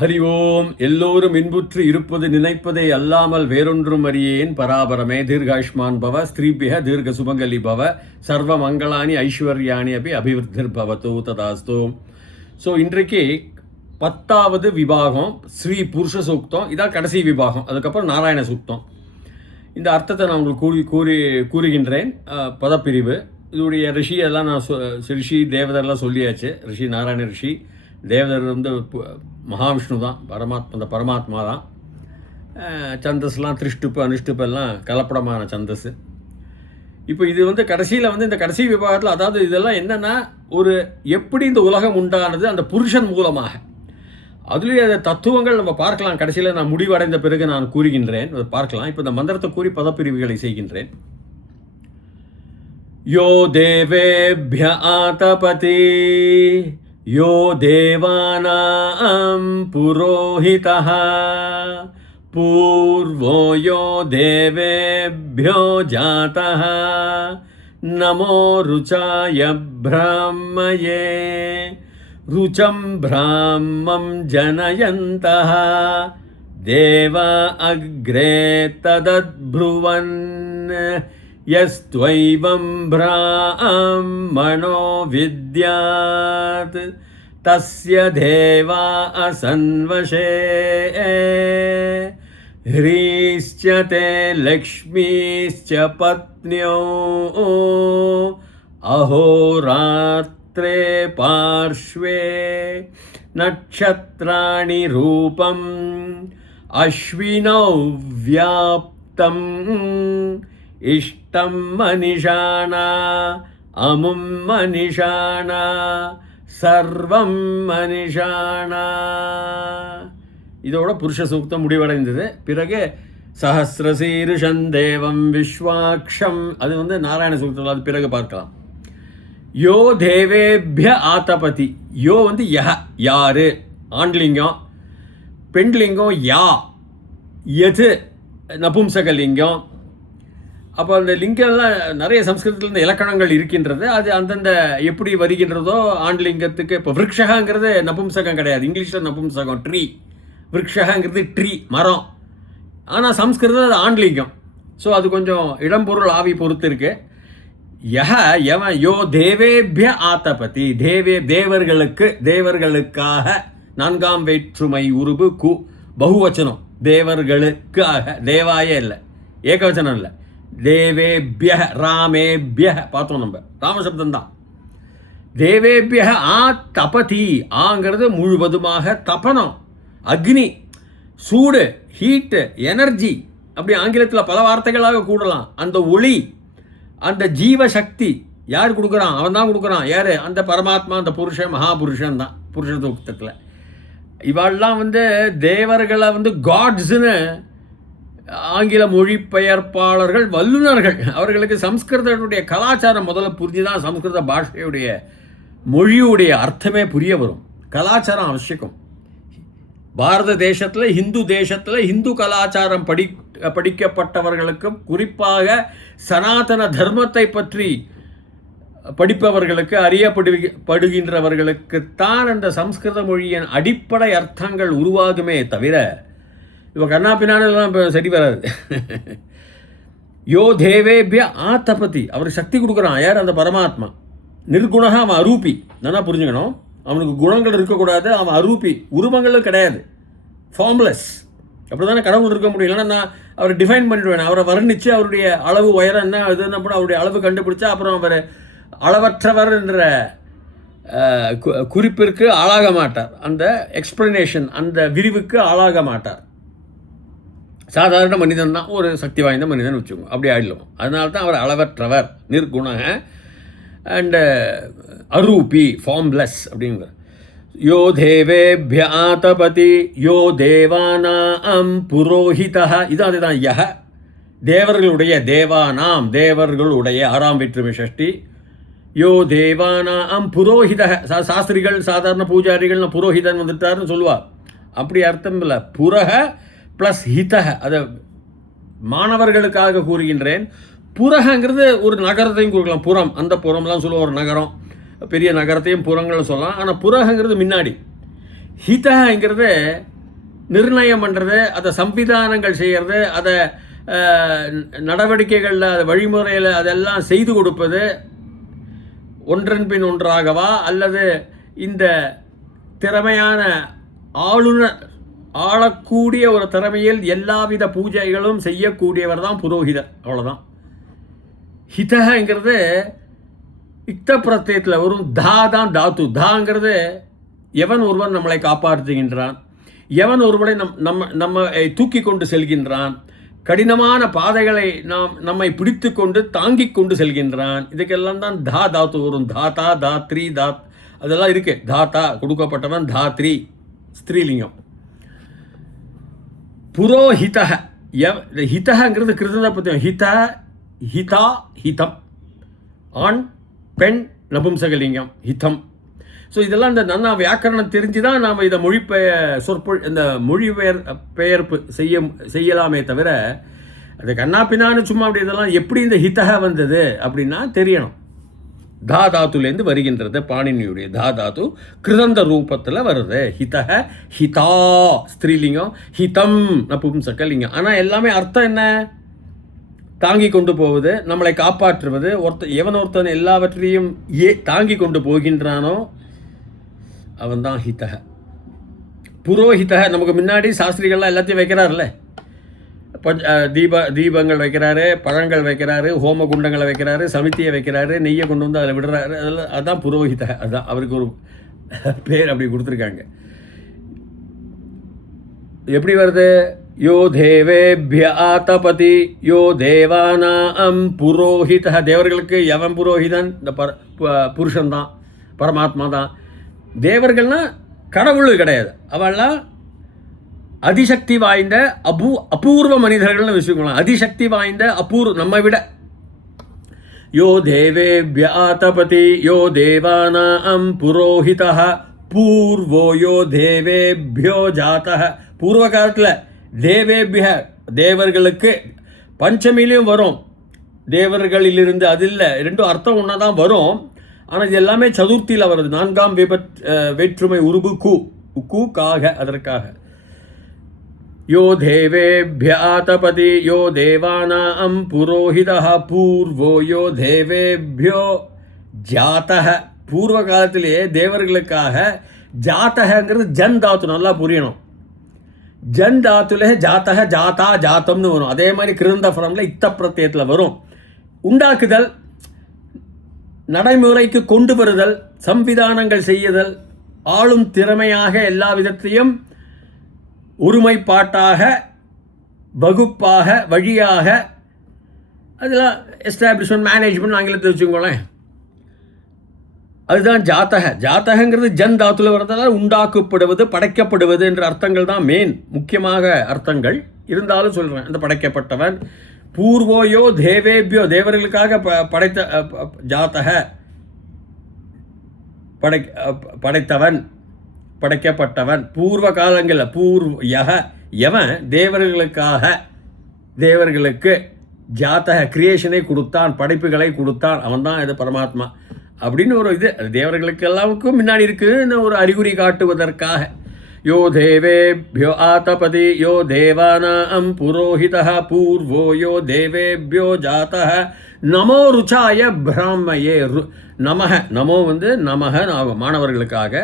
ஹரி ஓம். எல்லோரும் இன்புற்று இருப்பது நினைப்பதை அல்லாமல் வேறொன்றும் அறியேன் பராபரமே. தீர்காயுஷ்மான் பவ, ஸ்ரீபிய தீர்க்க சுமங்கலி பவ, சர்வ மங்களானி ஐஸ்வர்யாணி அபி அபிவிருத்திர் பவதோ ததாஸ்தோ. ஸோ இன்றைக்கு 10வது விபாகம் ஸ்ரீ புருஷ சூக்தம். இதான் கடைசி விபாகம். அதுக்கப்புறம் நாராயண சூக்தம். இந்த அர்த்தத்தை நான் உங்களுக்கு கூறுகின்றேன். பதப்பிரிவு இதோடைய ரிஷி எல்லாம் நான் ரிஷி தேவதர்லாம் சொல்லியாச்சு. ரிஷி நாராயண ரிஷி, தேவதர் வந்து மகாவிஷ்ணு தான், பரமாத்மா தான். சந்தஸ்லாம் திருஷ்டுப்பு அனுஷ்டுப்பு எல்லாம் கலப்படமான சந்தஸ். இப்போ இது வந்து கடைசியில் வந்து இந்த கடைசி விபாகத்தில், அதாவது இதெல்லாம் என்னென்னா, ஒரு எப்படி இந்த உலகம் உண்டானது அந்த புருஷன் மூலமாக, அதுலேயே அந்த தத்துவங்கள் நம்ம பார்க்கலாம். கடைசியில் நான் முடிவடைந்த பிறகு நான் கூறுகின்றேன், பார்க்கலாம். இப்போ இந்த மந்திரத்தை கூறி பதப்பிரிவுகளை செய்கின்றேன். யோ தேவேப்ய ஆதபதி யோ தேவானாம் புரோஹிதः பூர்வோ யோ தேவேப்யோ ஜாதः நமோ ருச்சாய ப்ராஹ்மயே ருச்சம் ப்ராஹ்மம் ஜனயந்தः தேவா அக்ரே ததத்ப்ருவன் யஸ்த்வைவம் பிராமணோ வித்யாத் தஸ்ய தேவா அசன்வசே ஹ்ரீஸ்ச தே லக்ஷ்மீஸ்ச பத்ன்யோ அஹோராத்ரே பார்ஷ்வே நக்ஷத்ராணி ரூபம் அஸ்வினௌ வியாப்தம் இஷ்டம் மனிஷானா அமும் மனிஷானா சர்வம் மனிஷானா. இதோட புருஷ சூக்தம் முடிவடைந்தது. பிறகு சஹஸ்ரசீருஷம் தேவம் விஸ்வாக்ஷம், அது வந்து நாராயண சூக்தம். அது பிறகு பார்க்கலாம். யோ தேவேபிய ஆதபதி. யோ வந்து யஹ, யாரு, ஆண்லிங்கம். பெண்லிங்கம் யா, எது நபும்சகலிங்கம். அப்போ அந்த லிங்கம்லாம் நிறைய சம்ஸ்கிருதத்தில் இந்த இலக்கணங்கள் இருக்கின்றது. அது அந்தந்த எப்படி வருகின்றதோ ஆண்லிங்கத்துக்கு. இப்போ விருக்ஷகாங்கிறது நபும்சகம் கிடையாது. இங்கிலீஷில் நபும்சகம் ட்ரீ, விருக்ஷகாங்கிறது ட்ரீ, மரம். ஆனால் சம்ஸ்கிருதம் அது ஆண்லிங்கம். ஸோ அது கொஞ்சம் இடம்பொருள் ஆவி பொறுத்து இருக்கு. எவன் யோ தேவேபிய ஆத்தபதி, தேவர்களுக்கு, தேவர்களுக்காக, 4ஆம் வேற்றுமை உருபு கு, பகுவச்சனம், தேவர்களுக்காக, தேவாய இல்லை, ஏகவச்சனம் இல்லை. தேவேபிய ராமேபிய பார்த்தோம் நம்ம, ராமசப்தம் தான். தேவேபிய ஆ தபதி, ஆங்கிறது முழுவதுமாக தபனம், அக்னி, சூடு, ஹீட்டு, எனர்ஜி. அப்படி ஆங்கிலத்தில் பல வார்த்தைகளாக கூடலாம். அந்த ஒளி, அந்த ஜீவசக்தி யார் கொடுக்குறான்? அவன் தான் கொடுக்குறான். யார்? அந்த பரமாத்மா, அந்த புருஷன், மகாபுருஷன் தான். புருஷ தூக்கத்தில் இவாள்லாம் வந்து தேவர்களை வந்து காட்ஸ்ன்னு ஆங்கில மொழிபெயர்ப்பாளர்கள், வல்லுநர்கள், அவர்களுக்கு சம்ஸ்கிருதனுடைய கலாச்சாரம் முதல்ல புரிஞ்சுதான் சம்ஸ்கிருத பாஷையுடைய மொழியுடைய அர்த்தமே புரிய வரும். கலாச்சாரம் அவசியம். பாரத தேசத்தில், ஹிந்து தேசத்தில், ஹிந்து கலாச்சாரம் படிக்கப்பட்டவர்களுக்கும், குறிப்பாக சனாதன தர்மத்தை பற்றி படிப்பவர்களுக்கு, அறியப்படுகின்றவர்களுக்குத்தான் அந்த சம்ஸ்கிருத மொழியின் அடிப்படை அர்த்தங்கள் உருவாகுமே தவிர இப்போ கண்ணா பின்னாலாம் இப்போ சரி வராது. யோ தேவேபிய ஆத்தபதி, அவருக்கு சக்தி கொடுக்குறான். யார்? அந்த பரமாத்மா. நிர்குணக, அவன் அரூபி. நல்லா புரிஞ்சுக்கணும். அவனுக்கு குணங்கள் இருக்கக்கூடாது. அவன் அரூபி, உருவங்களும் கிடையாது, ஃபார்ம்லெஸ். அப்படி தானே கடவுள் இருக்க முடியும். இல்லைன்னா நான் அவரை டிஃபைன் பண்ணிவிடுவேன். அவரை வர்ணித்து அவருடைய அளவு, உயரம் என்ன இதுன்னு கூட அவருடைய அளவு கண்டுபிடிச்சா அப்புறம் அவர் அளவற்றவர் என்ற குறிப்பிற்கு ஆளாக மாட்டார். அந்த எக்ஸ்பிளனேஷன், அந்த விரிவுக்கு ஆளாக மாட்டார். சாதாரண மனிதன் தான், ஒரு சக்தி வாய்ந்த மனிதன் வச்சுக்கோங்க, அப்படி ஆயிடலாம். அதனால தான் அவர் அளவற்றவர், நிர்குண அண்ட் அரூபி, ஃபார்ம்லெஸ் அப்படிங்கிற. யோ தேவேபிய ஆதபதி யோ தேவானாம் புரோஹிதா. இது அதுதான் யஹ, தேவர்களுடைய, தேவானாம், தேவர்களுடைய, 6ஆம் வேற்றுமை ஷஷ்டி. யோ தேவானாம் புரோஹித, சாஸ்திரிகள், சாதாரண பூஜாரிகள், புரோஹிதன் வந்துட்டார்னு சொல்லுவார். அப்படி அர்த்தம் இல்லை. புரக ப்ளஸ் ஹிதக, அதை மாணவர்களுக்காக கூறுகின்றேன். புரகங்கிறது ஒரு நகரத்தையும் கொடுக்கலாம். புறம், அந்த புறம்லாம் சொல்லுவோம், ஒரு நகரம், பெரிய நகரத்தையும் புறங்களும் சொல்லலாம். ஆனால் புரகங்கிறது முன்னாடி. ஹிதங்கிறது நிர்ணயம் பண்ணுறது, அதை சம்விதானங்கள் செய்கிறது, அதை நடவடிக்கைகளில் வழிமுறையில் அதெல்லாம் செய்து கொடுப்பது, ஒன்றன் பின் ஒன்றாகவா அல்லது இந்த திறமையான ஆளுநர் ஆளக்கூடிய ஒரு திறமையில் எல்லாவித பூஜைகளும் செய்யக்கூடியவர் தான் புரோஹிதர். அவ்வளோதான். ஹிதங்கிறது இக்த பிரத்யத்தில் வரும். தா தான் தாத்து. தாங்கிறது எவன் ஒருவன் நம்மளை காப்பாற்றுகின்றான், எவன் ஒருவனை நம்மை தூக்கி கொண்டு செல்கின்றான், கடினமான பாதைகளை நம்மை பிடித்து கொண்டு தாங்கி கொண்டு செல்கின்றான், இதுக்கெல்லாம் தான் தா தாத்து வரும். தாத்தா, தாத்ரி, அதெல்லாம் இருக்கு. தாத்தா கொடுக்கப்பட்டவன், தாத்ரி ஸ்திரீலிங்கம். புரோஹித ஹிதங்கிறது கிருதத பத்தியம். ஹிதா ஹிதம், ஆண் பெண் நபும்சகலிங்கம், ஹிதம். ஸோ இதெல்லாம் இந்த நல்லா வியாக்கரணம் தெரிஞ்சு தான் நாம் இதை இந்த மொழிபெயர்ப்பு செய்யலாமே தவிர அது கண்ணாப்பின்னான்னு சும்மா அப்படி இதெல்லாம் எப்படி இந்த ஹிதக வந்தது அப்படின்னா தெரியணும். தாதாத்துலேருந்து வருகின்றது. பாணினியுடைய தாதாத்து கிருதந்த ரூபத்தில் வருது. ஹிதக ஹிதா ஸ்திரீலிங்கம், ஹிதம் நபும்சகலிங்கம். ஆனால் எல்லாமே அர்த்தம் என்ன? தாங்கி கொண்டு போவது, நம்மளை காப்பாற்றுவது. ஒருத்தன் எல்லாவற்றையும் தாங்கி கொண்டு போகின்றானோ அவன் தான் ஹிதக. புரோஹித நமக்கு முன்னாடி சாஸ்திரிகள்லாம் எல்லாத்தையும் வைக்கிறாருல்ல. தீபங்கள் வைக்கிறாரு, பழங்கள் வைக்கிறாரு, ஹோம குண்டங்களை வைக்கிறாரு, சமித்தியை வைக்கிறாரு, நெய்யை கொண்டு வந்து அதில் விடுறாரு. அதெல்லாம் அதுதான் புரோஹித. அதுதான் அவருக்கு ஒரு பேர் அப்படி கொடுத்துருக்காங்க. எப்படி வருது? யோ தேவேபிய ஆதபதி யோ தேவானாம் புரோஹித. தேவர்களுக்கு எவன் புரோஹிதன்? இந்த புருஷன் தான், பரமாத்மா தான். தேவர்கள்னா கடவுள் கிடையாது, அவெல்லாம் அதிசக்தி வாய்ந்த அபூர்வ மனிதர்கள்னு வச்சுக்கலாம். அதிசக்தி வாய்ந்த நம்மை விட. யோ தேவேபிய ஆதபதி யோ தேவானாம் புரோஹித பூர்வோ யோ தேவேபியோ ஜாதः. பூர்வ காலத்தில் தேவேபிய தேவர்களுக்கு பஞ்சமிலையும் வரும், தேவர்களிலிருந்து. அது இல்லை, ரெண்டும் அர்த்தம் ஒன்றா தான் வரும். ஆனால் இது எல்லாமே சதுர்த்தியில் வருது. நான்காம் வேற்றுமை உருபு கு காக. அதற்காக யோ தேவேபிய ஆதபதி யோ தேவானாம் புரோஹிதः பூர்வோ யோ தேவேபியோ ஜாதः. பூர்வ காலத்திலேயே தேவர்களுக்காக ஜாத்தகங்கிறது ஜன் தாத்து, நல்லா புரியணும். ஜன் தாத்துல ஜாத்தக ஜாத்தா ஜாத்தம்னு வரும். அதே மாதிரி கிருந்த ஃபார்மில் இத்த பிரத்யத்தில் வரும். உண்டாக்குதல், நடைமுறைக்கு கொண்டு வருதல், சம்விதானங்கள் செய்யுதல், ஆளும் திறமையாக எல்லா விதத்தையும் ஒருமைப்பாட்டாக வகுப்பாக வழியாக அதெல்லாம் எஸ்டாப்ளிஷ்மெண்ட் மேனேஜ்மெண்ட் ஆங்கிலத்தில் வச்சுக்கோங்களேன். அதுதான் ஜாத்தக. ஜாத்தகங்கிறது ஜன் தாத்துல வரதால் உண்டாக்கப்படுவது, படைக்கப்படுவது என்ற அர்த்தங்கள் தான் மெயின் முக்கியமாக அர்த்தங்கள். இருந்தாலும் சொல்கிறேன், அந்த படைக்கப்பட்டவன். பூர்வோயோ தேவேபியோ தேவர்களுக்காக படைத்த ஜாத்தக படைத்தவன், படைக்கப்பட்டவன். பூர்வ காலங்களில் எவன் தேவர்களுக்காக தேவர்களுக்கு ஜாத்தக கிரியேஷனை கொடுத்தான், படைப்புகளை கொடுத்தான், அவன் தான் இது பரமாத்மா அப்படின்னு ஒரு இது. அது தேவர்களுக்கு எல்லாருக்கும் முன்னாடி இருக்குன்னு ஒரு அறிகுறி காட்டுவதற்காக. யோ தேவேபியோ ஆதபதி யோ தேவானாம் புரோஹிதः பூர்வோ யோ தேவேபியோ ஜாதः நமோ ருச்சாய பிராமயே. நமஹ, நமோ நமஹ மாணவர்களுக்காக.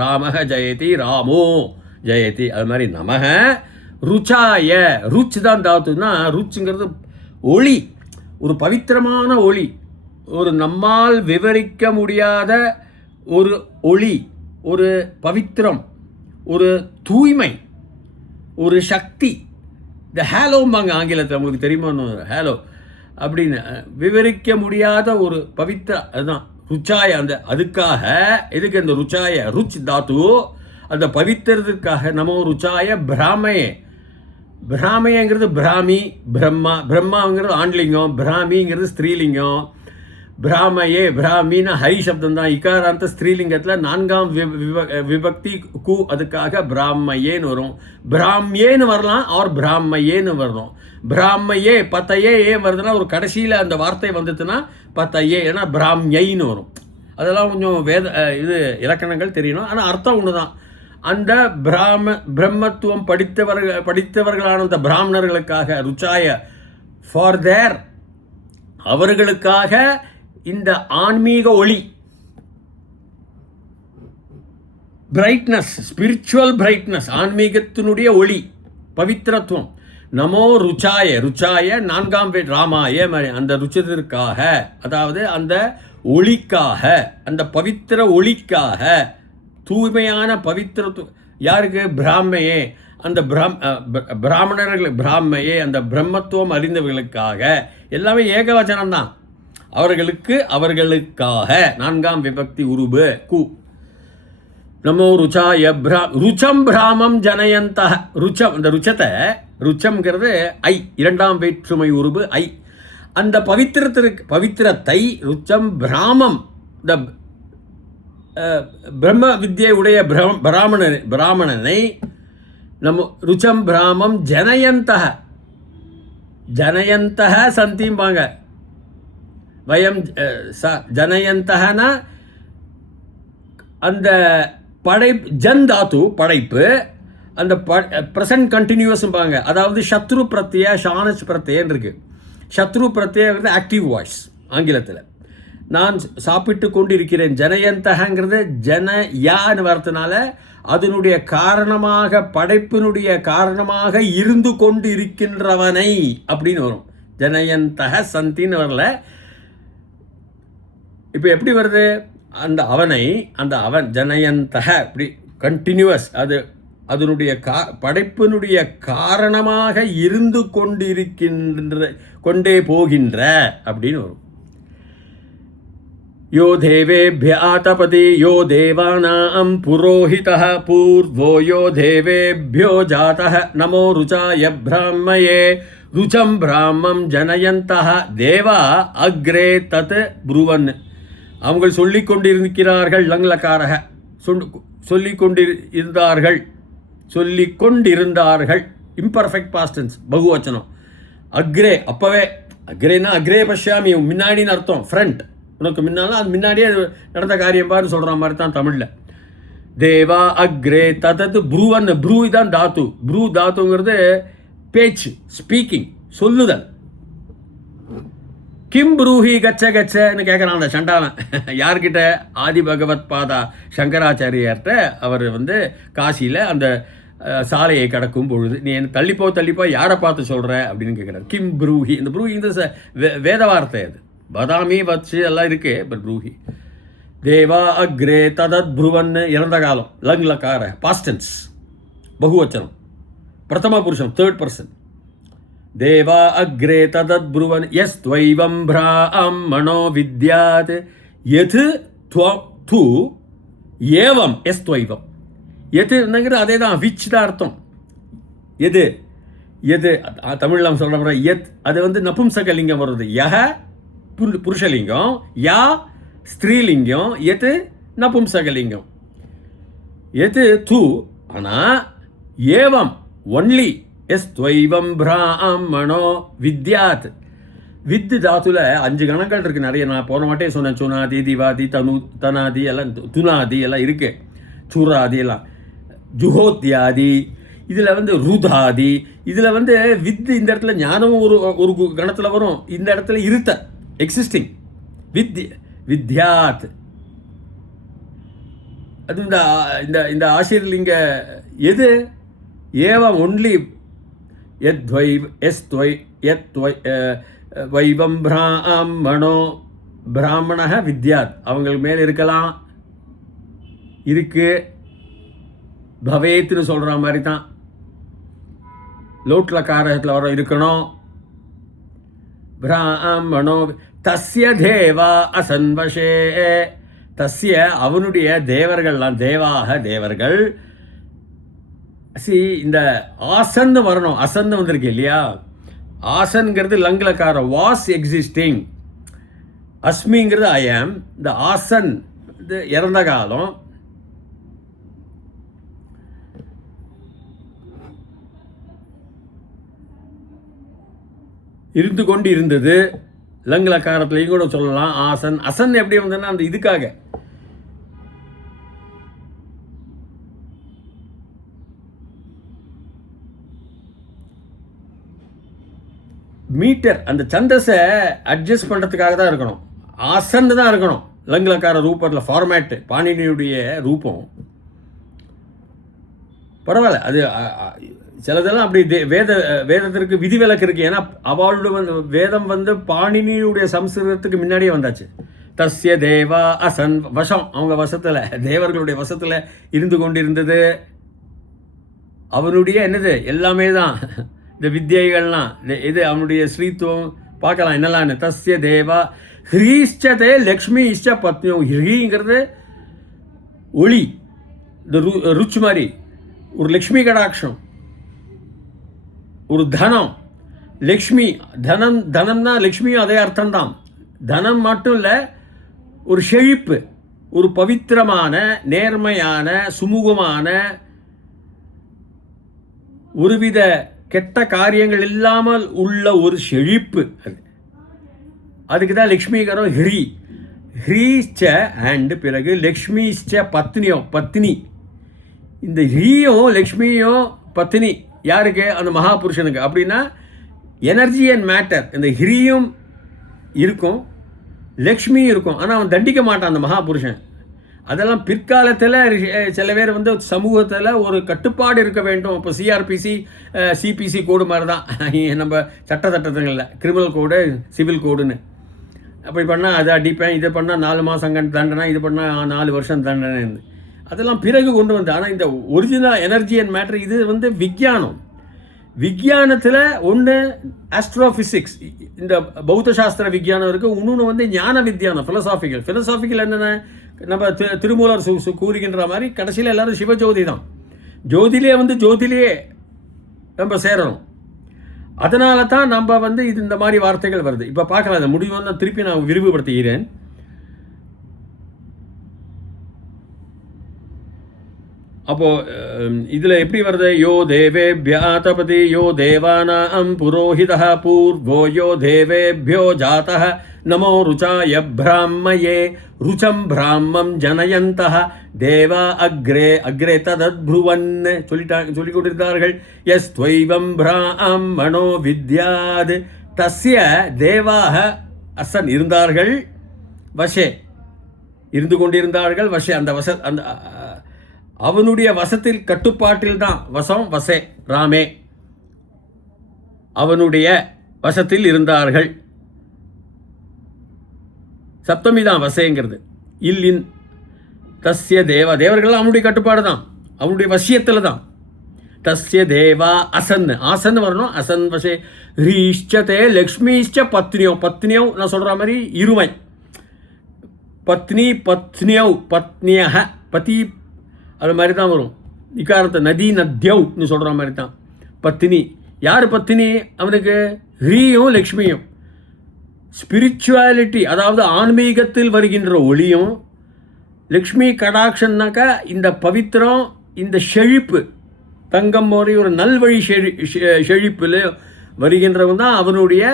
ராமஹ ஜெயதி, ராமோ ஜெயதி. அது மாதிரி நமஹ ருச்சாய. ருச் தான் தாத்துன்னா, ருச்சுங்கிறது ஒளி, ஒரு பவித்திரமான ஒளி, ஒரு நம்மால் விவரிக்க முடியாத ஒரு ஒளி, ஒரு பவித்திரம், ஒரு தூய்மை, ஒரு சக்தி. இந்த ஹேலோம்பாங்க ஆங்கிலத்தில், உங்களுக்கு தெரியுமா ஹேலோ அப்படின்னு, விவரிக்க முடியாத ஒரு பவித்திர. அதுதான் ருச்சாய. அதுக்காக எதுக்கு அந்த ருச்சாய? ருச் தாத்து அந்த பவித்திரத்துக்காக நமோ ருச்சாய பிராமையே. பிராமையங்கிறது பிராமி, பிரம்மா. பிரம்மாங்கிறது ஆண்லிங்கம், பிராமிங்கிறது ஸ்திரீலிங்கம். பிராமையே, பிராமின்னா ஹரி சப்தம் தான். இக்காராந்த ஸ்திரீலிங்கத்தில் நான்காம் விபக்தி கு, அதுக்காக பிராமையேன்னு வரும். பிராமியேன்னு வரலாம், அவர் பிராமையேன்னு வரணும். பிராமையே பத்தையே ஏன் வருதுன்னா, ஒரு கடைசியில் அந்த வார்த்தை வந்துச்சுன்னா பத்தையே, ஏன்னா பிராமியைன்னு வரும். அதெல்லாம் கொஞ்சம் இது இலக்கணங்கள் தெரியணும். ஆனால் அர்த்தம் ஒன்று தான். அந்த பிரம்மத்துவம் படித்தவர்களான அந்த பிராமணர்களுக்காக ருச்சாய ஃபார் தேர் அவர்களுக்காக இந்த ஆன்மீக ஒளி பிரைட்னஸ், ஸ்பிரிச்சுவல் பிரைட்னஸ், ஆன்மீகத்தினுடைய ஒளி, பவித்திரத்துவம். நமோ ருச்சாய, ருச்சாய 4ஆம் வேட் ராமாய, அந்த ருச்சத்திற்காக, அதாவது அந்த ஒளிக்காக, அந்த பவித்திர ஒளிக்காக, தூய்மையான பவித்திர யாருக்கு? பிராமையே, அந்த பிராமணர்கள், பிராமையே அந்த பிரம்மத்துவம் அறிந்தவர்களுக்காக. எல்லாமே ஏகவச்சனம் தான். அவர்களுக்காக 4ஆம் விபக்தி உருபு கு. நமோ ருச்சாய ருச்சம் பிராமம் ஜனயந்த. ருச்சம், இந்த ருச்சத்தை, ருச்சம்ங்கிறது ஐ, 2ஆம் வேற்றுமை உருபு ஐ. அந்த பவித்திரத்தை ருச்சம் பிராமம், இந்த பிரம்ம வித்யை உடைய பிராமணனை நம்ம ருச்சம் பிராமம் ஜனயந்த சந்திம்பாங்க. வயம் ஜனயந்தனா அந்த ஜன் தாத்து படைப்பு, அந்த ப்ரெசன்ட் கண்டினியூஸ்பாங்க. அதாவது சத்ரு பிரத்ய, ஷானச் பிரத்யன்னு இருக்கு. சத்ரு பிரத்யங்கிறது ஆக்டிவ் வாய்ஸ் ஆங்கிலத்தில். நான் சாப்பிட்டு கொண்டு இருக்கிறேன். ஜனயந்தகங்கிறது யான்னு வரதுனால அதனுடைய காரணமாக, படைப்பினுடைய காரணமாக இருந்து கொண்டு இருக்கின்றவனை அப்படின்னு வரும். ஜனயந்தக சந்தின்னு வரல. இப்போ எப்படி வருது? அந்த அவன் ஜனயந்தக இப்படி கண்டினியூவஸ், அது அதனுடைய படைப்பினுடைய காரணமாக இருந்து கொண்டே போகின்ற அப்படின்னு வரும். யோ தேவேभ्य ஆதபதி யோ தேவானாம் புரோஹிதः பூர்வோ யோ தேவேभ्यो ஜாதः நமோ ருச்சாய பிராமயே ருச்சம் பிராமம் ஜனயந்தः தேவா அக்ரே தத் ப்ருவன். அவங்க சொல்லிக் கொண்டிருக்கிறார்கள், லங்லக்காரக சொல்லிக் கொண்டிருந்தார்கள், இம்பர்ஃபெக்ட் பாஸ்ட் டென்ஸ், பகுவச்சனம். அக்ரே, அப்பவே, அக்ரேனா அக்ரே பஷ்யாமி, முன்னாடின்னு அர்த்தம், ஃப்ரண்ட். உனக்கு முன்னாலும் அது முன்னாடியே நடந்த காரியம் பாருன்னு சொல்கிற மாதிரி தான் தமிழில். தேவா அக்ரே ததது ப்ரூவன். ப்ரூ தான் தாத்து. ப்ரூ தாத்துங்கிறது பேச்சு, ஸ்பீக்கிங், சொல்லுதல். கிம் ப்ரூஹி கச்ச கச்சன்னு கேட்குறான் அந்த சண்டாளன். யார்கிட்ட? ஆதி பகவத் பாதா சங்கராச்சாரியார்கிட்ட. அவர் காசியில் அந்த சாலையை கடக்கும் பொழுது, நீ என்ன தள்ளிப்போ யாரை பார்த்து சொல்கிற அப்படின்னு கேட்குறாரு. கிம் ப்ரூஹி. இந்த ப்ரூஹி இந்த வேத வார்த்தை, அது பதாமி வச்சு எல்லாம் இருக்கு. பட் ப்ரூஹி. தேவா அக்ரே ததத் ப்ருவன்னு இறந்த காலம், லங்லக்கார, பாஸ்டன்ஸ், பகுவச்சனம், பிரதம புருஷம், தேர்ட் பர்சன். தேவா அக்ரே ததத் ப்ருவன் எஸ் துவைவம் பிராமணோ வித்யாத் எது து ஏவம் எஸ் துவைவம். எதுங்கிற அதே தான், விச் தான் அர்த்தம். எது தமிழில் நம்ம சொல்கிற மாதிரி எத், அது நபும்சகலிங்கம் வருது. யஹ புருஷலிங்கம், யா ஸ்திரீலிங்கம், எது நபும்சகலிங்கம். எது து, ஆனால் ஏவம் ஒன்லி எஸ் துவைவம் பிராமணோ வித்யாத். வித்து தாத்துல 5 கணங்கள் இருக்கு நிறைய. நான் போன மாட்டே சொன்னேன். சுனாதி, திவாதி, தனாதி எல்லாம், துனாதி எல்லாம் இருக்கு, சுராதி எல்லாம், ஜுஹோத்யாதி, இதில் ருதாதி. இதில் வித்து இந்த இடத்துல ஞானம் ஒரு கணத்தில் வரும். இந்த இடத்துல இருத்த, எக்ஸிஸ்டிங், வித்யாத். அது இந்த ஆசிரியர்லிங்க எது? ஏவம் ஒன்லி வைவம் பிராமணோ, பிராமண வித்யாத், அவங்களுக்கு மேலே இருக்கலாம், இருக்கு, பவேத்னு சொல்கிற மாதிரி தான். லோட்ல காரகத்தில் வர இருக்கணும். பிராமணோ தஸ்ய தேவா அசன்வசே. தஸ்ய அவனுடைய தேவர்கள்லாம், தேவாக தேவர்கள். இந்த ஆசன்னு வரணும். அசன்னு வந்திருக்கு இல்லையா? ஆசன்கிறது லங்லக்காரம், வாஸ் எக்ஸிஸ்டிங். அஸ்மிங்கிறது ஐ ஆம். இந்த ஆசன் இது இறந்த காலம். இருந்து கொண்டு இருந்தது. லங்லக்காரத்துலையும் கூட சொல்லலாம் ஆசன். அசன் எப்படி வந்ததுன்னா அந்த இதுக்காக மீட்டர் அந்த சந்தஸை அட்ஜஸ்ட் பண்ணுறதுக்காக தான் இருக்கணும். ஆசன்னு தான் இருக்கணும். லங்கலக்கார ரூபத்தில் ஃபார்மேட்டு பாணினியுடைய ரூபம் பரவாயில்ல. அது சிலதெல்லாம் அப்படி வேதத்திற்கு விதிவிலக்கு இருக்குது. ஏன்னா அவளோட வேதம் பாணினியுடைய சம்ஸ்கிருதத்துக்கு முன்னாடியே வந்தாச்சு. தஸ்ய தேவா அசன் வசம், அவங்க வசத்தில், தேவர்களுடைய வசத்தில் இருந்து கொண்டிருந்தது. அவனுடைய என்னது எல்லாமே தான் இந்த வித்தியைகள்லாம். இது அவனுடைய ஸ்ரீத்துவம் பார்க்கலாம் என்னெல்லாம். தஸ்ய தேவா ஹ்ரீஷ்டதே லக்ஷ்மி இஷ்ட பத்னியும். ஹ்ரீங்கிறது ஒளி, இந்த ருச் மாதிரி ஒரு லக்ஷ்மி கடாட்சம், ஒரு தனம். லக்ஷ்மி தனம், தனம்னா லக்ஷ்மியும் அதே அர்த்தம்தான். தனம் மட்டும் இல்லை, ஒரு செழிப்பு, ஒரு பவித்திரமான நேர்மையான சுமூகமான ஒருவித கெட்ட காரியங்கள் இல்லாமல் உள்ள ஒரு செழிப்பு. அதுக்கு தான் லக்ஷ்மிகரம். ஹ்ரீச்ச அண்ட் பிறகு லக்ஷ்மிச்ச பத்னியும், பத்னி. இந்த ஹ்ரீயும் லக்ஷ்மியும் பத்னி யாருக்கு? அந்த மகாபுருஷனுக்கு. அப்படின்னா எனர்ஜி அண்ட் மேட்டர். இந்த ஹ்ரீயும் இருக்கும், லக்ஷ்மியும் இருக்கும். ஆனால் அவன் தண்டிக்க மாட்டான் அந்த மகாபுருஷன். அதெல்லாம் பிற்காலத்தில் சில பேர் சமூகத்தில் ஒரு கட்டுப்பாடு இருக்க வேண்டும். இப்போ சிஆர்பிசி சிபிசி கோடு மாதிரி தான் நம்ம சட்டத்திட்டங்களில், கிரிமினல் கோடு சிவில் கோடுன்னு. அப்படி பண்ணால் அதை அடிப்பேன், இதை பண்ணால் 4 மாதம் தண்டனை, இது பண்ணால் 4 வருஷம் தண்டனை. அதெல்லாம் பிறகு கொண்டு வந்து. ஆனால் இந்த ஒரிஜினல் எனர்ஜி அண்ட் மேட்டர் இது விஞ்ஞானம். விஞ்ஞானத்தில் ஒன்று ஆஸ்ட்ரோஃபிசிக்ஸ், இந்த பௌத்த சாஸ்திர விஞ்ஞானம் இருக்குது. இன்னொன்று ஞான விஞ்ஞானம், ஃபிலசாபிக்கல் என்னென்ன நம்ம திருமூலர் கூறுகின்ற மாதிரி கடைசியில் எல்லாரும் சிவஜோதி தான். ஜோதிலே ஜோதிலேயே நம்ம சேரணும். அதனால தான் நம்ம இது இந்த மாதிரி வார்த்தைகள் வருது. இப்போ பார்க்கலாம், அந்த முடிவு திருப்பி நான் விரிவுபடுத்துகிறேன். அப்போ இதில் எப்படி வருது? யோ தேவேபியா தபதி யோ தேவானாம் புரோஹிதः பூர்வோ யோ தேவேபியோ ஜாதः நமோ ருச்சாய பிராமயே ருச்சம் பிராமம் ஜனயந்தः தேவா அக்ரே அக்ரே ததத்ப்ருவன் சொல்லிக் கொண்டிருந்தார்கள். எஸ் துவைவம் பிராமணோ வித்யாத் தஸ்ய தேவாக அசன் இருந்தார்கள், வசே இருந்து கொண்டிருந்தார்கள். வசே அந்த அந்த அவனுடைய வசத்தில் கட்டுப்பாட்டில் தான். வசம் வசே ராமே அவனுடைய வசத்தில் இருந்தார்கள். சப்தமி தான் வசேங்கிறது. இல்லின் தஸ்ய தேவா, தேவர்கள் அவனுடைய கட்டுப்பாடு தான், அவனுடைய வசியத்தில் தான். தஸ்ய தேவா அசன், ஆசன் வரணும். அசன் வசே ஹ்ரீஷ்சதே லக்ஷ்மிஷ்ச பத்னியோ, பத்னியோ நான் சொல்கிற மாதிரி இருமை. பத்னி பத்னியோ பத்னியக, பதி அது மாதிரி தான் வரும். இக்காரத்தை நதி நத்யவ்னு சொல்கிற மாதிரி தான். பத்தினி யார்? பத்தினி அவனுக்கு ஹ்ரீயும் லக்ஷ்மியும். ஸ்பிரிச்சுவாலிட்டி, அதாவது ஆன்மீகத்தில் வருகின்ற ஒளியும், லக்ஷ்மி கடாட்சன்னாக்கா இந்த பவித்திரம், இந்த செழிப்பு, தங்கம் மாதிரி ஒரு நல்வழி செழிப்பில் வருகின்றவன் தான் அவனுடைய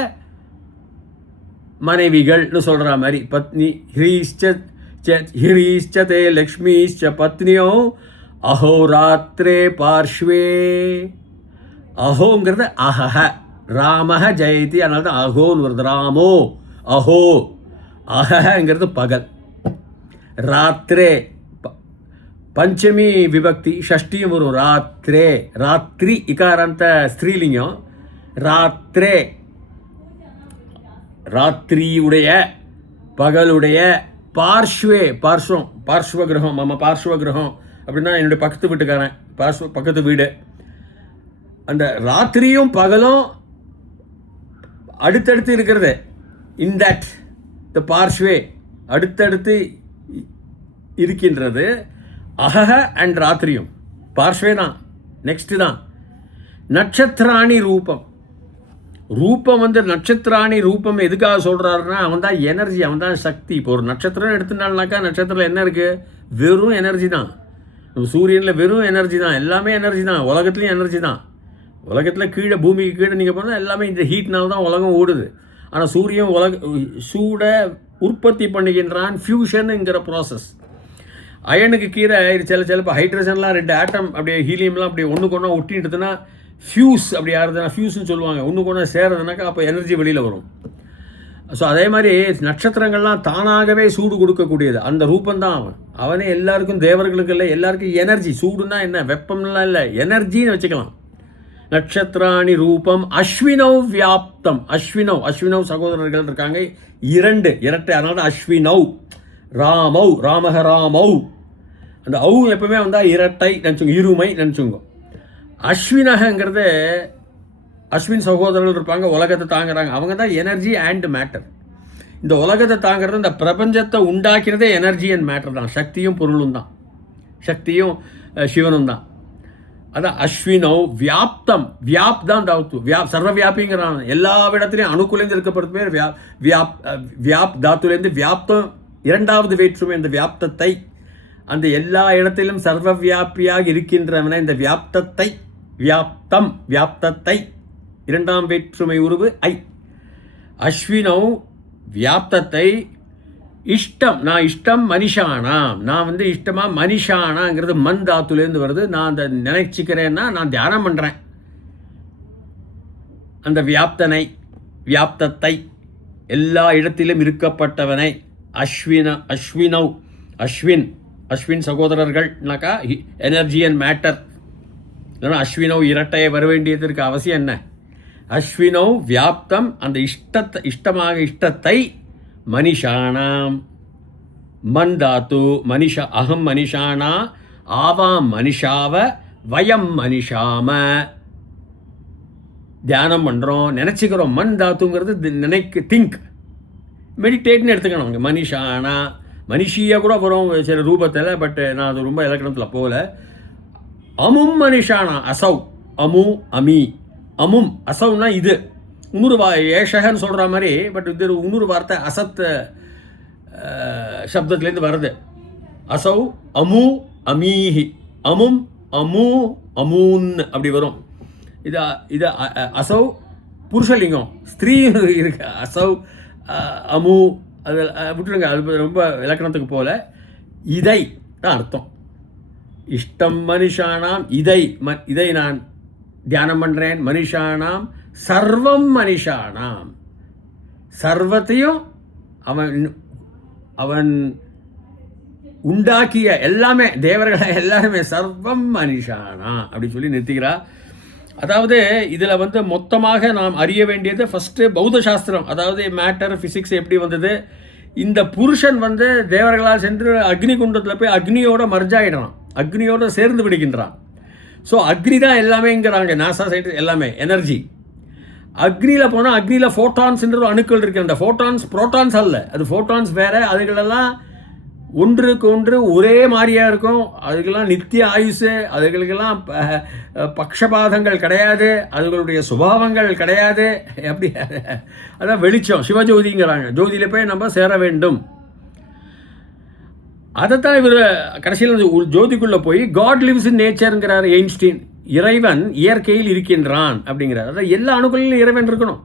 மனைவிகள்னு சொல்கிற மாதிரி. பத்னி ஹிரீஷ்சதே லக்ஷ்மிஷ்ச பத்னியோ அஹோராத்திரே பார்ஷ்வே. அஹோங்கிறது அஹஹ, ராமஹ ஜெயதி, அதனால தான் அஹோன்னு வருது. ராமோ அஹோ, அஹங்கிறது பகல். ராத்திரே பஞ்சமி விபக்தி, ஷஷ்டியும் வரும். ராத்திரே ராத்திரி இகாராந்த ஸ்திரீலிங்கம். ராத்திரே ராத்திரியுடைய, பகலுடைய. பார்ஷ்வே பார்ஷ்வம், பார்ஷ்வ கிரகம், நம்ம பார்ஷ்வ கிரகம் அப்படின்னா என்னுடைய பக்கத்து வீட்டுக்காரன், பக்கத்து வீடு. அந்த ராத்திரியும் பகலும் அடுத்தடுத்து இருக்கிறது. இன் தட் த பார்ஷ்வே அடுத்தடுத்து இருக்கின்றது. அஹஹ அண்ட் ராத்திரியும் பார்ஷ்வே தான், நெக்ஸ்ட் தான். நட்சத்திராணி ரூபம், ரூபம் நட்சத்திராணி ரூபம் எதுக்காக சொல்கிறாருன்னா, அவன் தான் எனர்ஜி, அவன் தான் சக்தி. இப்போ ஒரு நட்சத்திரம் எடுத்துனால்னாக்கா நட்சத்திரத்தில் என்ன இருக்குது? வெறும் எனர்ஜி தான். சூரியனில் வெறும் எனர்ஜி தான், எல்லாமே எனர்ஜி தான். உலகத்துலேயும் எனர்ஜி தான். உலகத்தில் கீழே, பூமிக்கு கீழே நீங்கள் போனால் எல்லாமே இந்த ஹீட்னால தான் உலகம் ஓடுது. ஆனால் சூரியன் சூடை உற்பத்தி பண்ணுகின்றான், ஃபியூஷனுங்கிற ப்ராசஸ். அயனுக்கு கீழே சிலப்போ ஹைட்ரஜன்லாம் 2 ஆட்டம் அப்படியே ஹீலியம்லாம் அப்படியே ஒன்றுக்கு ஒன்றா ஒட்டிட்டுதுன்னா ஃபியூஸ் அப்படி ஆறுதுன்னா ஃபியூஸ்ன்னு சொல்லுவாங்க. ஒன்றுக்கு ஒன்றா சேருதுனாக்கா அப்போ எனர்ஜி வெளியில் வரும். ஸோ அதே மாதிரி நட்சத்திரங்கள்லாம் தானாகவே சூடு கொடுக்கக்கூடியது. அந்த ரூபந்தான் அவனே எல்லாருக்கும், தேவர்களுக்கு இல்லை, எல்லாருக்கும் எனர்ஜி. சூடுன்னா என்ன, வெப்பம்லாம் இல்லை, எனர்ஜின்னு வச்சுக்கலாம். நட்சத்திராணி ரூபம் அஸ்வினவ் வியாப்தம். அஸ்வினவ் சகோதரர்கள் இருக்காங்க, 2 இரட்டை, அதனால அஸ்வினவ். ராமவ், ராமக ராமவ். அந்த எப்பவுமே வந்தால் இரட்டை நினச்சுங்க, இருமை நினச்சுங்க. அஸ்வினகங்கிறது அஸ்வின் சகோதரர்கள் இருப்பாங்க, உலகத்தை தாங்குறாங்க. அவங்க தான் எனர்ஜி அண்ட் மேட்டர். இந்த உலகத்தை தாங்கிறது, இந்த பிரபஞ்சத்தை உண்டாக்கிறதே எனர்ஜி அண்ட் மேட்டர் தான். சக்தியும் பொருளும் தான், சக்தியும் சிவனும் தான். அதான் அஸ்வினவ் வியாப்தம். தான் தாத்து, சர்வ வியாபிங்கிறான். எல்லா இடத்துலையும் அணுக்குலேருந்து இருக்கப்படுறது பேர் வியாப் தாத்துலேருந்து வியாப்தம். 2வது வேற்றுமை இந்த வியாப்தத்தை. அந்த எல்லா இடத்திலும் சர்வ வியாபியாக இருக்கின்றவன இந்த வியாப்தத்தை, வியாப்தத்தை 2ஆம் வேற்றுமை உருவு ஐ. அஸ்வினவ் வியாப்தத்தை இஷ்டம். நான் இஷ்டம் மனிஷானாம். நான் வந்து இஷ்டமா மனிஷானாங்கிறது மண் தாத்துலேருந்து வருது. நான் அந்த நினைச்சிக்கிறேன்னா நான் தியானம் பண்ணுறேன். அந்த வியாப்தத்தை எல்லா இடத்திலும் இருக்கப்பட்டவனை அஸ்வின் சகோதரர்கள்னாக்கா எனர்ஜி அண்ட் மேட்டர். இல்லைன்னா அஸ்வினவ் இரட்டையை வர வேண்டியதற்கு அவசியம் என்ன? அஸ்வினவ் வியாப்தம், அந்த இஷ்டத்தை மனிஷானாம். மண் தாத்து அகம் மனிஷானா, ஆவாம் மனிஷாவ, வயம் மனிஷாம. தியானம் பண்ணுறோம், நினச்சிக்கிறோம். மண் தாத்துங்கிறது திங்க், மெடிடேட்னு எடுத்துக்கணும். மனிஷானா மனிஷியாக கூட வரும் சில ரூபத்தில், பட் நான் அது ரொம்ப இலக்கணத்தில் போகல. அமும் மனிஷானா, அசவ், அமி. அமும் அசவ்னா இது இன்னொரு ஏஷகன்னு சொல்கிற மாதிரி, பட் இது இன்னொரு வார்த்தை அசத் சப்தத்துலேருந்து வருது. அசவ் அமீஹி, அமூன் அப்படி வரும். இது அசவ் புருஷலிங்கம், ஸ்திரீ இருக்கு. அசவ் அது விட்டுருங்க, அது ரொம்ப இலக்கணத்துக்கு போல. இதை தான் அர்த்தம். இஷ்டம் மனிஷானாம், இதை நான் தியானம் பண்ணுறேன். மனிஷானாம் சர்வம், மனிஷானாம் சர்வத்தையும் அவன் உண்டாக்கிய எல்லாமே, தேவர்களை எல்லாருமே சர்வம் மனிஷானா அப்படி சொல்லி நிறுத்திக்கிறா. அதாவது இதில் வந்து மொத்தமாக நாம் அறிய வேண்டியது ஃபஸ்ட்டு பௌத்த சாஸ்திரம். அதாவது மேட்டர், ஃபிசிக்ஸ் எப்படி வந்தது. இந்த புருஷன் வந்து தேவர்களால் சென்று அக்னி குண்டத்தில் போய் அக்னியோட மர்ஜாயிடுறான், அக்னியோட சேர்ந்து விடுகின்றான். ஸோ அக்னி தான் எல்லாமேங்கிறாங்க நாசா சைடு, எல்லாமே எனர்ஜி. அக்னியில் போனால் அக்னியில் ஃபோட்டான்ஸ்ன்ற அணுக்கள் இருக்குது. அந்த ஃபோட்டான்ஸ் புரோட்டான்ஸ் அல்ல, அது ஃபோட்டான்ஸ் வேறு. அதுகளெல்லாம் ஒன்றுக்கு ஒன்று ஒரே மாதிரியாக இருக்கும். அதுக்கெல்லாம் நித்திய ஆயுசு, அதுகளுக்கெல்லாம் பக்ஷபாதங்கள் கிடையாது, அதுகளுடைய சுபாவங்கள் கிடையாது. எப்படி அதான் வெளிச்சம், சிவஜோதிங்கிறாங்க. ஜோதியில் போய் நம்ம சேர வேண்டும். அதைத்தான் இவர் கடைசியில் ஜோதிக்குள்ளே போய் காட் லிவ்ஸ் இன் நேச்சருங்கிறார் எயின்ஸ்டீன். இறைவன் இயற்கையில் இருக்கின்றான் அப்படிங்கிறார். அதாவது எல்லா அணுக்களிலும் இறைவன் இருக்கணும்.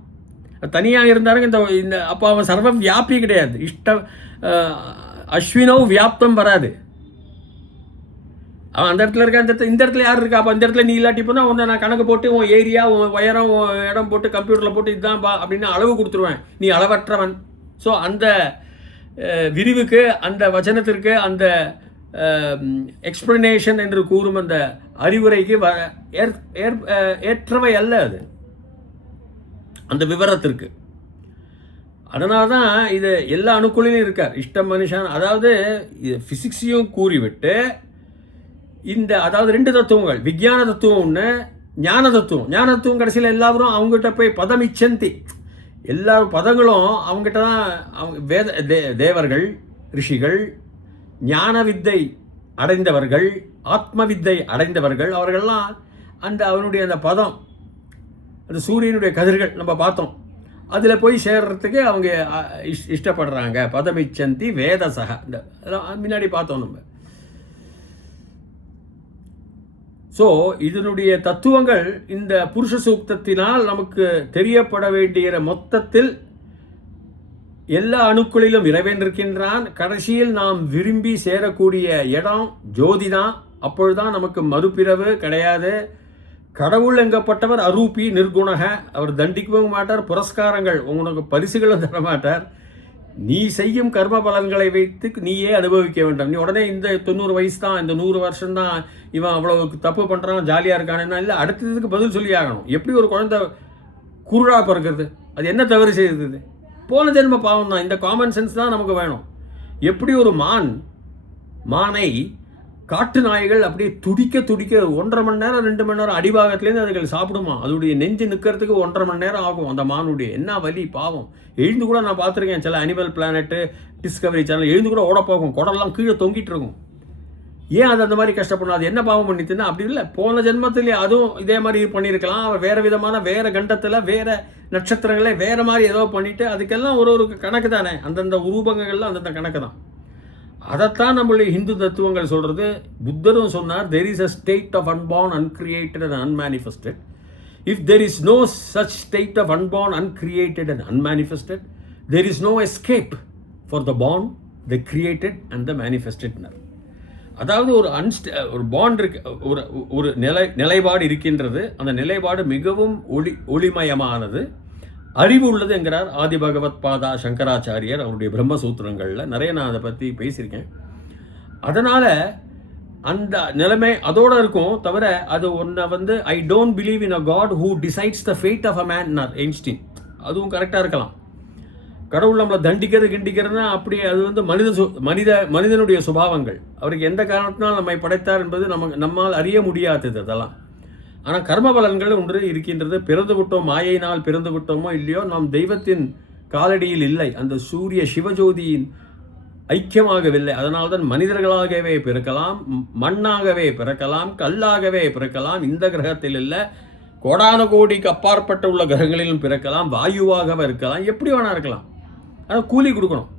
தனியாக இருந்தாருங்க இந்த அப்போ அவன் சர்வ வியாபி கிடையாது. அஸ்வினவ் வியாப்தம் வராது. அவன் அந்த இடத்துல இருக்க, இந்த இடத்துல யார் இருக்கா, அப்போ இந்த இடத்துல நீ இல்லாட்டி போனால் உன்னை நான் கணக்கு போட்டு உன் ஏரியா, உன் உயரம், உன் இடம் போட்டு கம்ப்யூட்டரில் போட்டு இதுதான் அப்படின்னு அளவு கொடுத்துருவேன். நீ அளவற்றவன். ஸோ அந்த விரிவுக்கு, அந்த வச்சனத்திற்கு, அந்த எக்ஸ்பிளனேஷன் என்று கூறும் அந்த அறிவுரைக்கு ஏற்றவை அல்ல அது, அந்த விவரத்திற்கு. அதனால தான் இது எல்லா அணுக்குள்ளையும் இருக்கார். இஷ்டம் மனுஷன். அதாவது ஃபிசிக்ஸையும் கூறிவிட்டு அதாவது 2 தத்துவங்கள், விஞ்ஞான தத்துவம் ஒன்று, ஞான தத்துவம் கடைசியில் எல்லாரும் அவங்ககிட்ட போய் பதம் இச்சந்தி. எல்லா பதங்களும் அவங்ககிட்ட தான். அவங்க தேவர்கள், ரிஷிகள், ஞான வித்தை அடைந்தவர்கள், ஆத்ம வித்தை அடைந்தவர்கள், அவர்கள்லாம் அவனுடைய அந்த பதம், அந்த சூரியனுடைய கதிர்கள் நம்ம பார்த்தோம், அதில் போய் சேர்றதுக்கு அவங்க இஷ்டப்படுறாங்க. பதமிச்சந்தி வேதசக, முன்னாடி பார்த்தோம் நம்ம. ஸோ இதனுடைய தத்துவங்கள் இந்த புருஷ சூக்தத்தினால் நமக்கு தெரியப்பட வேண்டிய மொத்தத்தில் எல்லா அணுக்களிலும் இறைவன் இருக்கின்றான். கடைசியில் நாம் விரும்பி சேரக்கூடிய இடம் ஜோதி தான். அப்பொழுதுதான் நமக்கு மறுபிறவு கிடையாது. கடவுள் எங்கப்பட்டவர் அரூபி நிர்குணக. அவர் தண்டிக்கவும் மாட்டார், புரஸ்காரங்கள் உங்களுக்கு பரிசுகளும் தர மாட்டார். நீ செய்யும் கர்ம பலன்களை வைத்து நீயே அனுபவிக்க வேண்டும். நீ உடனே இந்த 90 வயசு தான், இந்த 100 வருஷம்தான், இவன் அவ்வளோ தப்பு பண்ணுறான், ஜாலியாக இருக்கானேன்னா இல்லை, அடுத்ததுக்கு பதில் சொல்லி ஆகணும். எப்படி ஒரு குழந்தை குருடா பிறக்கிறது? அது என்ன தவறு செய்யுது? போன ஜென்ம பாவம் தான். இந்த காமன் சென்ஸ் தான் நமக்கு வேணும். எப்படி ஒரு மானை காட்டு நாய்கள் அப்படியே துடிக்க 1.5 மணி நேரம் 2 மணி நேரம் அடிபாகத்துலேருந்து அதுகள் சாப்பிடுமா? அதோடைய நெஞ்சு நிற்கிறதுக்கு 1.5 மணி நேரம் ஆகும். அந்த மானுடைய என்ன வலி பாவம். எழுந்து கூட நான் பார்த்துருக்கேன், சில அனிமல் பிளானட்டு, டிஸ்கவரி சேனல் எழுந்து கூட ஓட போகும், குடல்லாம் கீழே தொங்கிட்டு இருக்கும். ஏன் அது அந்த மாதிரி கஷ்டப்படணும்? அது என்ன பாவம் பண்ணிட்டுன்னா அப்படி இல்லை. போன ஜென்மத்திலே அதுவும் இதே மாதிரி பண்ணியிருக்கலாம். அவர் வேறு விதமான வேறு கண்டத்தில் வேறு நட்சத்திரங்களே வேறு மாதிரி ஏதோ பண்ணிவிட்டு, அதுக்கெல்லாம் ஒரு கணக்கு தானே. அந்தந்த ரூபங்கள்லாம் அந்தந்த கணக்கு தான். அதைத்தான் நம்மளுடைய ஹிந்து தத்துவங்கள் சொல்கிறது. புத்தரும் சொன்னார், there is a state of unborn, uncreated and unmanifested. If there is no such state of unborn, uncreated and unmanifested, there is no escape for the born, the created and the manifested. அதாவது ஒரு bond இருக்கு, ஒரு நிலைப்பாடு இருக்கின்றது. அந்த நிலைப்பாடு மிகவும் ஒளிமயமானது, அறிவு உள்ளது என்கிறார் ஆதி பகவத் பாதா சங்கராச்சாரியர் அவருடைய பிரம்மசூத்திரங்களில். நிறைய நான் அதை பற்றி பேசியிருக்கேன். அதனால் அந்த நிலைமை அதோடு இருக்கும். தவிர அது ஒன்றை I don't believe in a god who decides the fate of a man Einstein. அதுவும் கரெக்டாக இருக்கலாம். கடவுள் நம்மளை கிண்டிக்கிறதுனா அப்படி அது மனிதனுடைய சுபாவங்கள். அவருக்கு எந்த காரணத்தினால் நம்மை படைத்தார் என்பது நம்மால் அறிய முடியாதது அதெல்லாம். ஆனால் கர்ம பலன்கள் ஒன்று இருக்கின்றது. பிறந்து விட்டோம், மாயையினால் பிறந்து விட்டோமோ இல்லையோ, நாம் தெய்வத்தின் காலடியில் இல்லை, அந்த சூரிய சிவஜோதியின் ஐக்கியமாகவில்லை. அதனால்தான் மனிதர்களாகவே பிறக்கலாம், மண்ணாகவே பிறக்கலாம், கல்லாகவே பிறக்கலாம். இந்த கிரகத்தில் இல்லை, கோடான கோடிக்கு அப்பாற்பட்ட உள்ள கிரகங்களிலும் பிறக்கலாம், வாயுவாகவே இருக்கலாம், எப்படி வேணா இருக்கலாம். ஆனால் கூலி கொடுக்கணும்.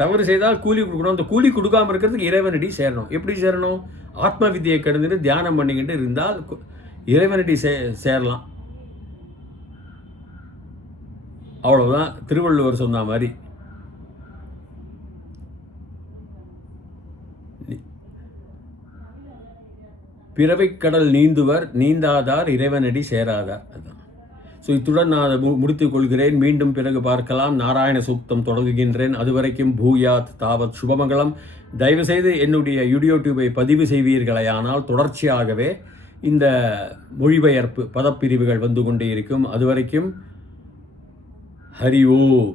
தவறு செய்தால் கூலி கொடுக்கணும். அந்த கூலி கொடுக்காமல் இருக்கிறதுக்கு இறைவனடி சேரணும். எப்படி சேரணும்? ஆத்ம வித்தியை கடந்துட்டு தியானம் பண்ணிக்கிட்டு இருந்தால் இறைவனடி சேரலாம். அவ்வளவுதான். திருவள்ளுவர் சொன்ன மாதிரி பிறவைக்கடல் நீந்துவர் நீந்தாதார் இறைவனடி சேராதார். அதுதான். ஸோ இத்துடன் நான் அதை முடித்துக் கொள்கிறேன். மீண்டும் பிறகு பார்க்கலாம். நாராயண சூக்தம் தொடங்குகின்றேன். அதுவரைக்கும் பூயாத் தாவத் சுபமங்கலம். தயவுசெய்து என்னுடைய யூடியூபை பதிவு செய்வீர்களேயானால் தொடர்ச்சியாகவே இந்த மொழிபெயர்ப்பு பதப்பிரிவுகள் வந்து கொண்டே இருக்கும். அதுவரைக்கும் ஹரி ஓம்.